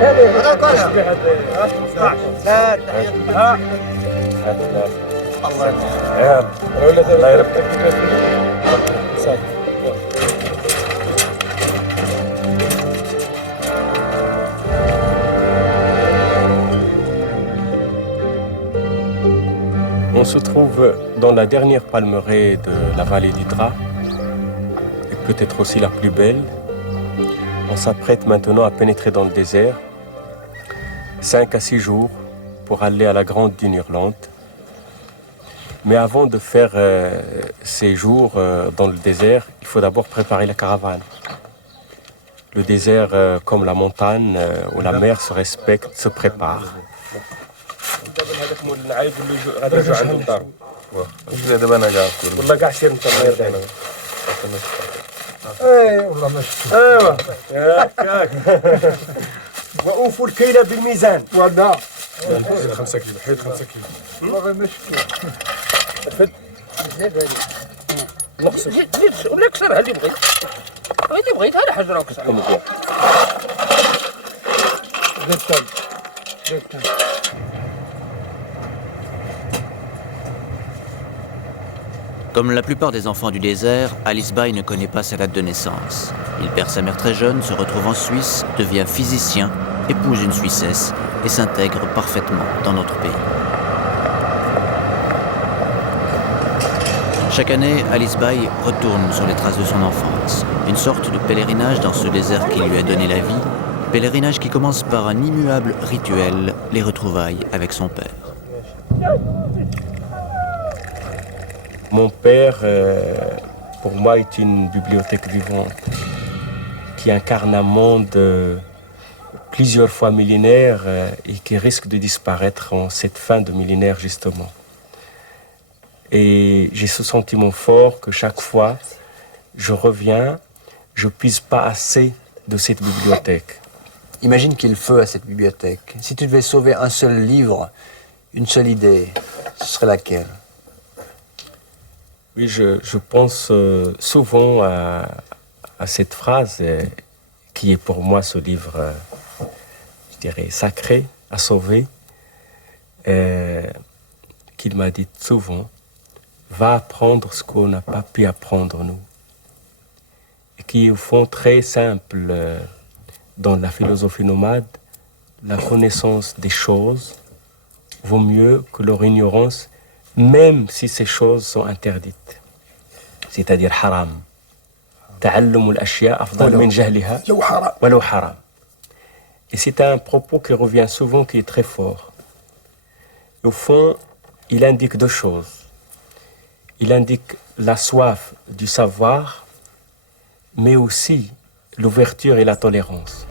هذا كلها لا تحية الله يربطك. On se trouve dans la dernière palmeraie de la vallée du Dra, et peut-être aussi la plus belle. On s'apprête maintenant à pénétrer dans le désert, 5 à 6 jours pour aller à la grande dune hurlante. Mais avant de faire ces jours dans le désert, il faut d'abord préparer la caravane. Le désert, comme la montagne ou la mer, se respecte, se prépare. وأوفوا الكيل بالميزان. ولا 5 كيلو، حيد 5 كيلو. والله مشكل. نقص ولا كسرها اللي بغيت. اللي بغيت هذا حجره وكسر. Comme la plupart des enfants du désert, Alice Bay ne connaît pas sa date de naissance. Il perd sa mère très jeune, se retrouve en Suisse, devient physicien, épouse une Suissesse et s'intègre parfaitement dans notre pays. Chaque année, Alice Bay retourne sur les traces de son enfance. Une sorte de pèlerinage dans ce désert qui lui a donné la vie. Pèlerinage qui commence par un immuable rituel, les retrouvailles avec son père. Mon père, pour moi, est une bibliothèque vivante qui incarne un monde plusieurs fois millénaire et qui risque de disparaître en cette fin de millénaire, justement. Et j'ai ce sentiment fort que chaque fois je reviens, je puise pas assez de cette bibliothèque. Imagine qu'il y ait le feu à cette bibliothèque. Si tu devais sauver un seul livre, une seule idée, ce serait laquelle? Oui, je pense souvent à cette phrase qui est pour moi ce livre, je dirais, sacré, à sauver, qu'il m'a dit souvent, va apprendre ce qu'on n'a pas pu apprendre nous. Et qui est au fond très simple dans la philosophie nomade, la connaissance des choses vaut mieux que leur ignorance, même si ces choses sont interdites, c'est-à-dire haram. تعلم الأشياء أفضل من جهلها ولو حرام. Et c'est un propos qui revient souvent, qui est très fort. Au fond, il indique deux choses. Il indique la soif du savoir, mais aussi l'ouverture et la tolérance.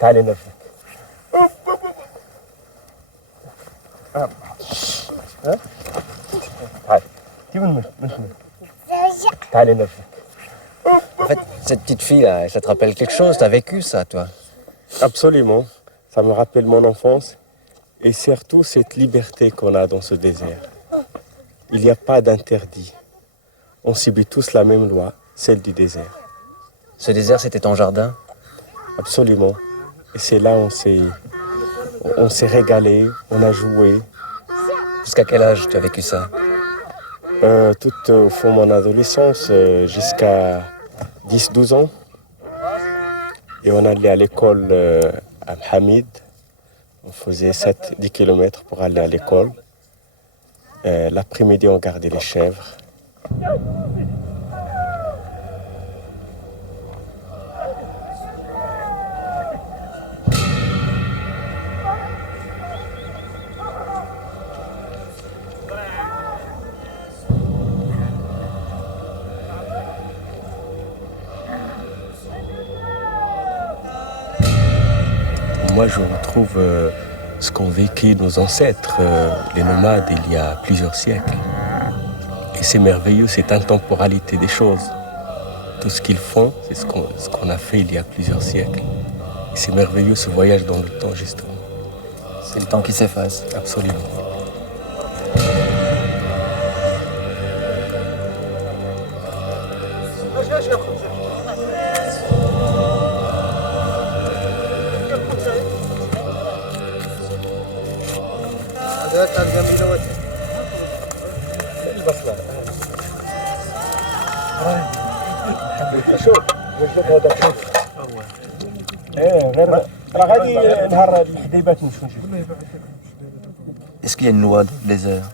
تعالي نفسك. En fait, cette petite fille-là, ça te rappelle quelque chose? T'as vécu ça, toi? Absolument. Ça me rappelle mon enfance et surtout cette liberté qu'on a dans ce désert. Il n'y a pas d'interdit. On subit tous la même loi, celle du désert. Ce désert, c'était ton jardin? Absolument. Et c'est là où on s'est régalé, on a joué. Jusqu'à quel âge tu as vécu ça? Tout au fond de mon adolescence, jusqu'à 10-12 ans. Et on allait à l'école à Hamid. On faisait 7-10 km pour aller à l'école. L'après-midi, on gardait les chèvres. Moi, je retrouve ce qu'ont vécu nos ancêtres, les nomades, il y a plusieurs siècles. Et c'est merveilleux, cette intemporalité des choses. Tout ce qu'ils font, c'est ce qu'on a fait il y a plusieurs siècles. Et c'est merveilleux, ce voyage dans le temps, justement. C'est le temps qui s'efface. Absolument. Est-ce qu'il y a une loi dans le désert?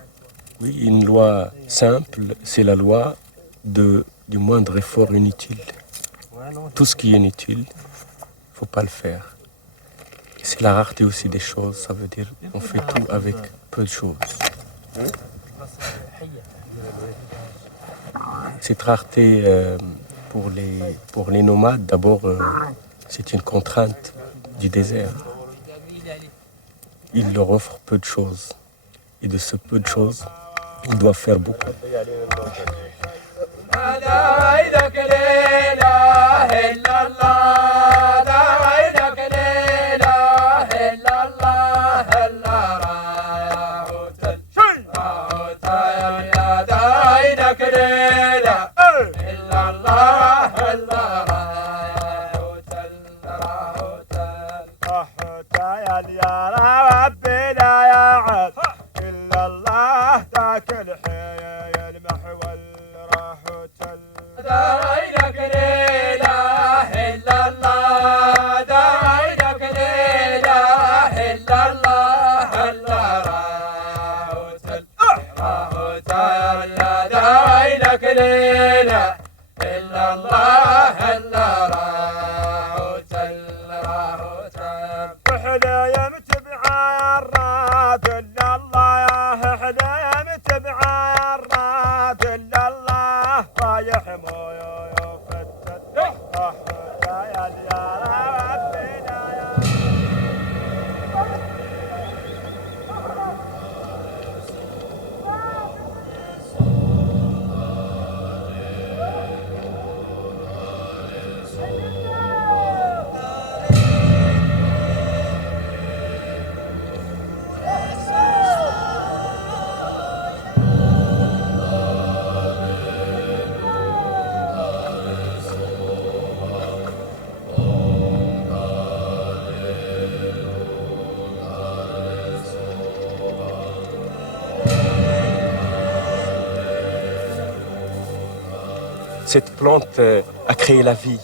Oui, une loi simple, c'est la loi du moindre effort inutile. Tout ce qui est inutile, il ne faut pas le faire. Et c'est la rareté aussi des choses, ça veut dire qu'on fait tout avec peu de choses. Cette rareté pour les nomades, d'abord, c'est une contrainte du désert. Il leur offre peu de choses. Et de ce peu de choses, ils doivent faire beaucoup. Cette plante a créé la vie.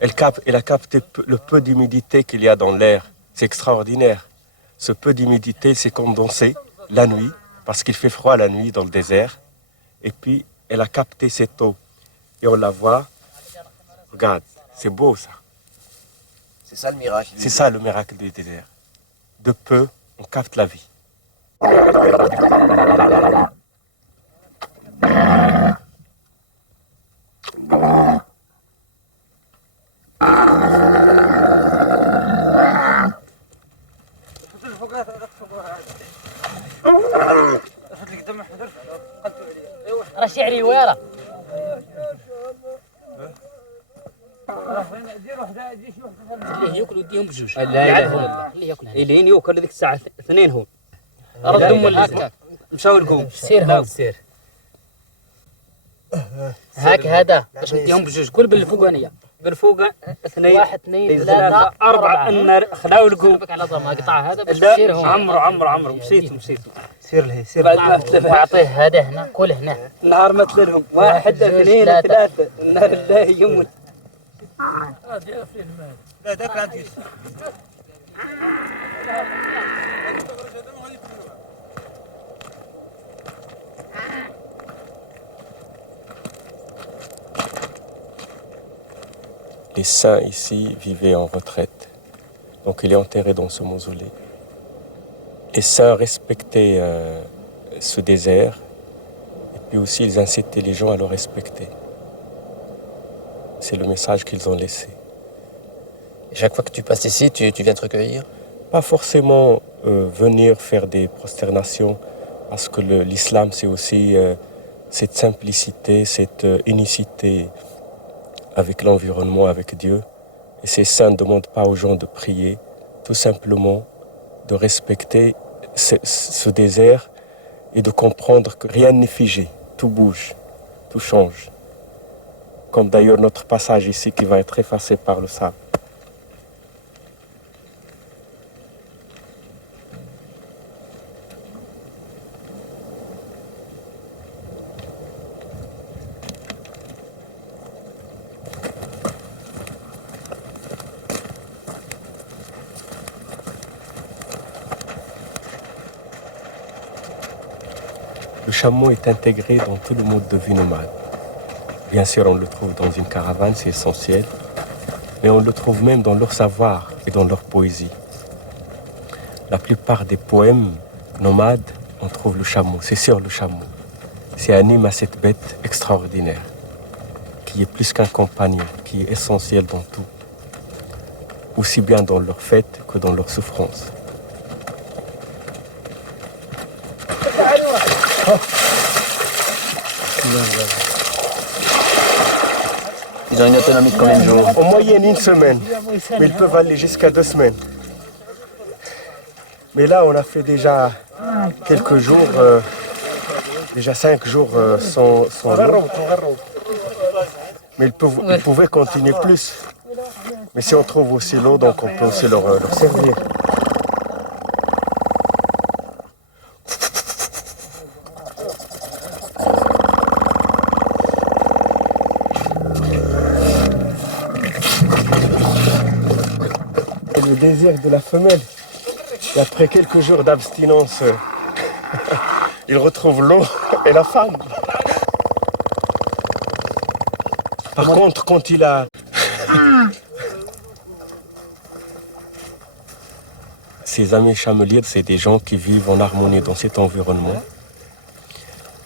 Elle a capté le peu d'humidité qu'il y a dans l'air. C'est extraordinaire. Ce peu d'humidité s'est condensé la nuit, parce qu'il fait froid la nuit dans le désert. Et puis, elle a capté cette eau. Et on la voit. Regarde, c'est beau ça. C'est ça le miracle. C'est ça le miracle du désert. De peu, on capte la vie. راه شعري ويرا اللي ياكل وديهم بجوج لا لا اللي ياكل الين يوكل هذيك الساعه 2 هون ردهم ولا هكا مشاو لكم سير هون سير هاك هذا باش نديهم بجوج كل بالفوقانيه بالفوق 2 1 2 3 3 4 النار خلاو لكم بك على ضم قطع هذا باش لا تسير هون عمرو مشيتوا سير له سير بعد ما تلف واعطيه هذا هنا كل هنا النهار ما تلهم 1 جوج، 2 ثلاثة. 3 النهار الله يموت Les saints ici vivaient en retraite. Donc il est enterré dans ce mausolée. Les saints respectaient ce désert et puis aussi ils incitaient les gens à le respecter. C'est le message qu'ils ont laissé. Et chaque fois que tu passes ici, tu viens te recueillir? Pas forcément venir faire des prosternations parce que l'islam c'est aussi cette simplicité, cette unicité avec l'environnement, avec Dieu. Et ces saints ne demandent pas aux gens de prier, tout simplement de respecter ce désert et de comprendre que rien n'est figé, tout bouge, tout change. Comme d'ailleurs notre passage ici qui va être effacé par le sable. Le chameau est intégré dans tout le mode de vie nomade. Bien sûr, on le trouve dans une caravane, c'est essentiel, mais on le trouve même dans leur savoir et dans leur poésie. La plupart des poèmes nomades, on trouve le chameau, c'est sur le chameau. C'est anime à cette bête extraordinaire, qui est plus qu'un compagnon, qui est essentiel dans tout, aussi bien dans leurs fêtes que dans leurs souffrances. Ils ont une autonomie de combien de jours? En moyenne, une semaine, mais ils peuvent aller jusqu'à 2 semaines. Mais là, on a fait déjà quelques jours, déjà 5 jours sans l'eau. Mais ils pouvaient continuer plus. Mais si on trouve aussi l'eau, donc on peut aussi leur servir. Le désir de la femelle. Et après quelques jours d'abstinence, il retrouve l'eau et la femme. Par contre, quand il a... Ces amis chameliers, c'est des gens qui vivent en harmonie dans cet environnement,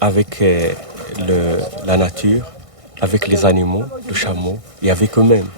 avec la nature, avec les animaux, le chameau, et avec eux-mêmes.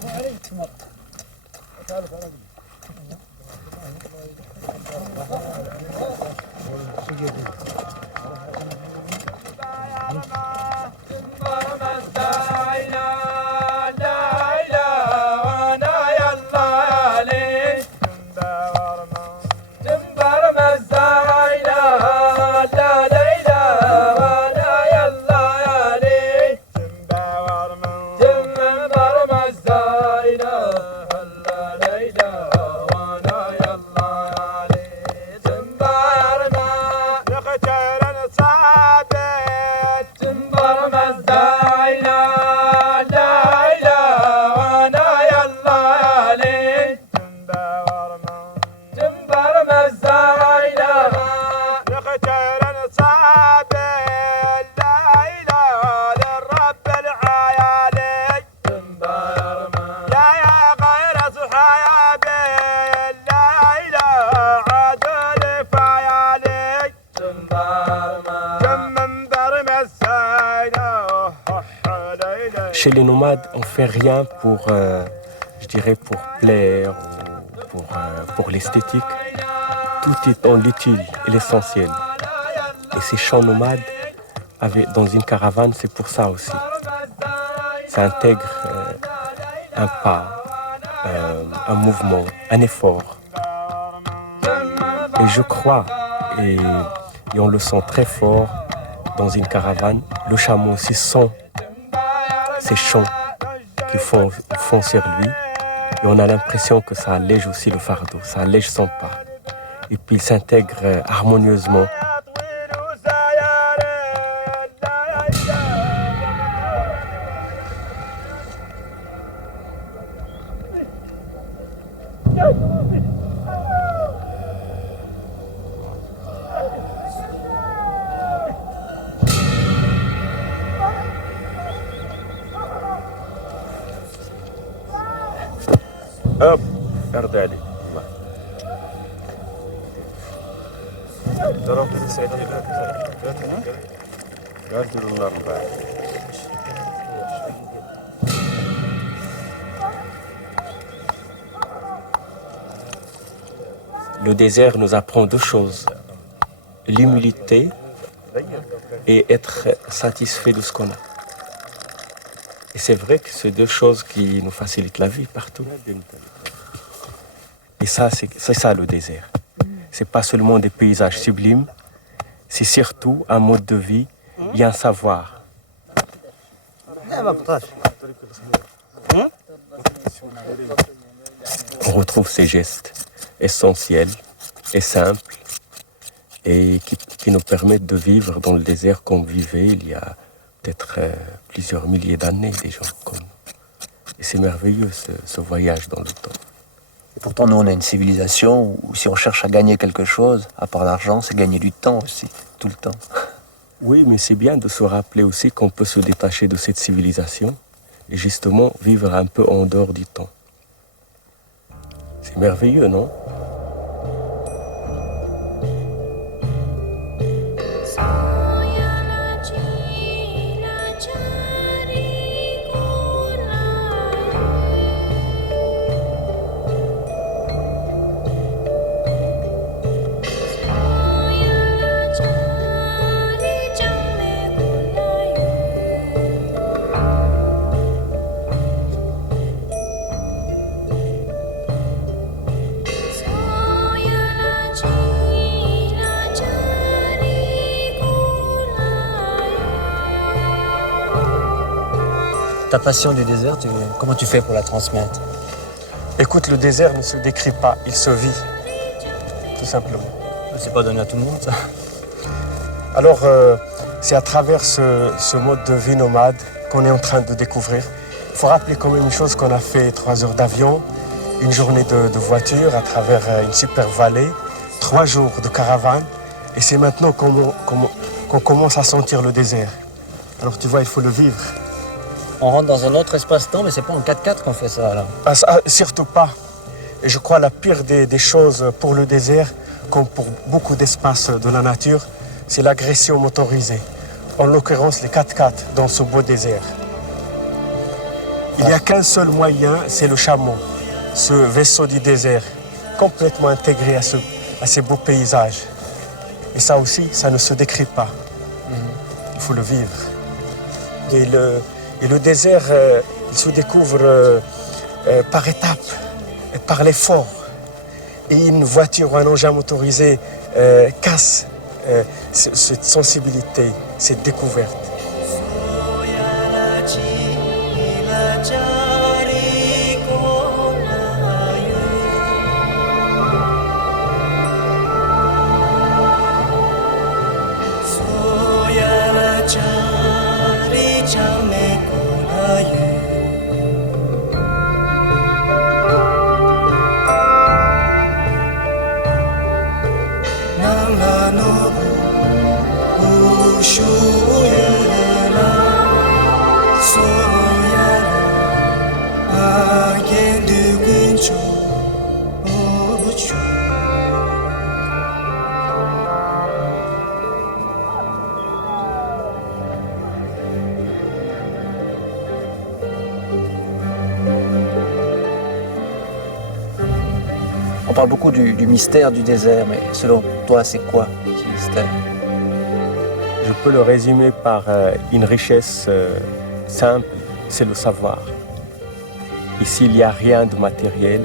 Chez les nomades, on ne fait rien pour, je dirais, pour plaire ou pour l'esthétique. Tout est dans l'utile et l'essentiel. Et ces chants nomades dans une caravane, c'est pour ça aussi. Ça intègre un pas, un mouvement, un effort. Et je crois, et on le sent très fort dans une caravane, le chameau aussi sent ces chants qui font sur lui. Et on a l'impression que ça allège aussi le fardeau, ça allège son pas. Et puis il s'intègre harmonieusement. Hop, garde allez. Le désert nous apprend deux choses, l'humilité et être satisfait de ce qu'on a. Et c'est vrai que c'est deux choses qui nous facilitent la vie partout. Et ça, c'est ça le désert. C'est pas seulement des paysages sublimes, c'est surtout un mode de vie et un savoir. On retrouve ces gestes essentiels et simples et qui nous permettent de vivre dans le désert comme vivaient il y a peut-être plusieurs milliers d'années déjà. Et c'est merveilleux ce voyage dans le temps. Et pourtant, nous, on a une civilisation où si on cherche à gagner quelque chose, à part l'argent, c'est gagner du temps aussi, tout le temps. Oui, mais c'est bien de se rappeler aussi qu'on peut se détacher de cette civilisation et justement vivre un peu en dehors du temps. C'est merveilleux, non ? Ta passion du désert, comment tu fais pour la transmettre? Écoute, le désert ne se décrit pas, il se vit, tout simplement. C'est pas donné à tout le monde, ça. Alors, c'est à travers ce mode de vie nomade qu'on est en train de découvrir. Il faut rappeler quand même une chose qu'on a fait 3 heures d'avion, une journée de voiture à travers une super vallée, 3 jours de caravane, et c'est maintenant qu'on commence à sentir le désert. Alors tu vois, il faut le vivre. On rentre dans un autre espace-temps, mais c'est pas en 4x4 qu'on fait ça, alors. Surtout pas. Et je crois la pire des choses pour le désert, comme pour beaucoup d'espaces de la nature, c'est l'agression motorisée. En l'occurrence, les 4x4 dans ce beau désert. Il n'y a qu'un seul moyen, c'est le chameau, ce vaisseau du désert, complètement intégré à ces beaux paysages. Et ça aussi, ça ne se décrit pas. Il faut le vivre. Et le désert, il se découvre par étapes, et par l'effort. Et une voiture ou un engin motorisé casse cette sensibilité, cette découverte. On parle beaucoup du mystère du désert, mais selon toi, c'est quoi ce mystère? Je peut le résumer par une richesse simple, c'est le savoir. Ici, il n'y a rien de matériel,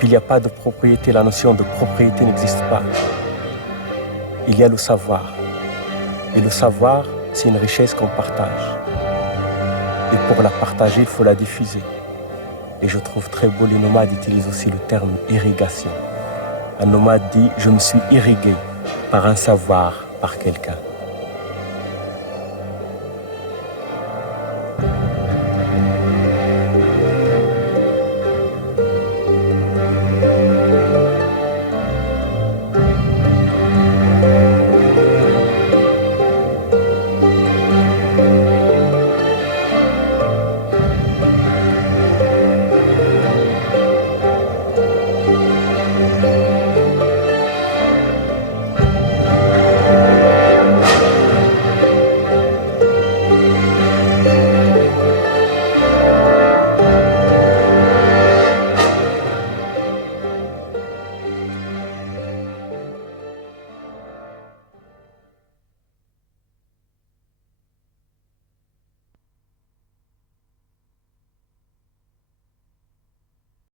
puis il n'y a pas de propriété, la notion de propriété n'existe pas. Il y a le savoir. Et le savoir, c'est une richesse qu'on partage. Et pour la partager, il faut la diffuser. Et je trouve très beau, les nomades utilisent aussi le terme irrigation. Un nomade dit « je me suis irrigué par un savoir, par quelqu'un ».